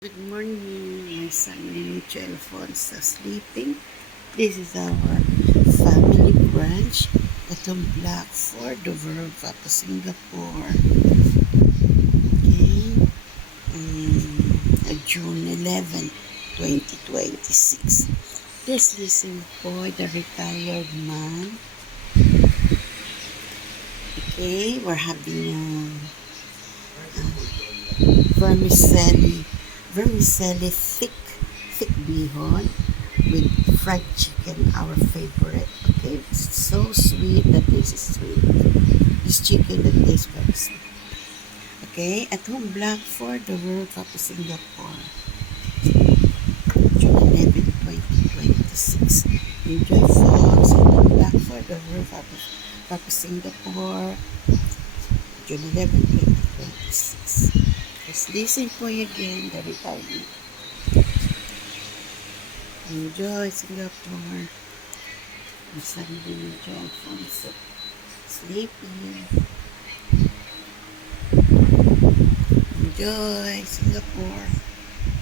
Good morning, my son Lucio Alfonso sleeping. This is our family brunch. Itong Black Ford over Papa Singapore. Okay. June 11, 2026. This Listen Boy, the retired man. Okay, we're having vermicelli thick bihon with fried chicken, our favorite. Okay, it's so sweet that this is sweet. This chicken that tastes very sweet. Okay, at home Black Ford, the World Cup of Singapore, June 11, 2026. Enjoy vlogs at home Black Ford, the World Cup of Singapore, June 11, 2026. Just listen po again, the retirement. Enjoy Singapore. Ang Sunday ni John Alfonso. Sleeping. Enjoy Singapore.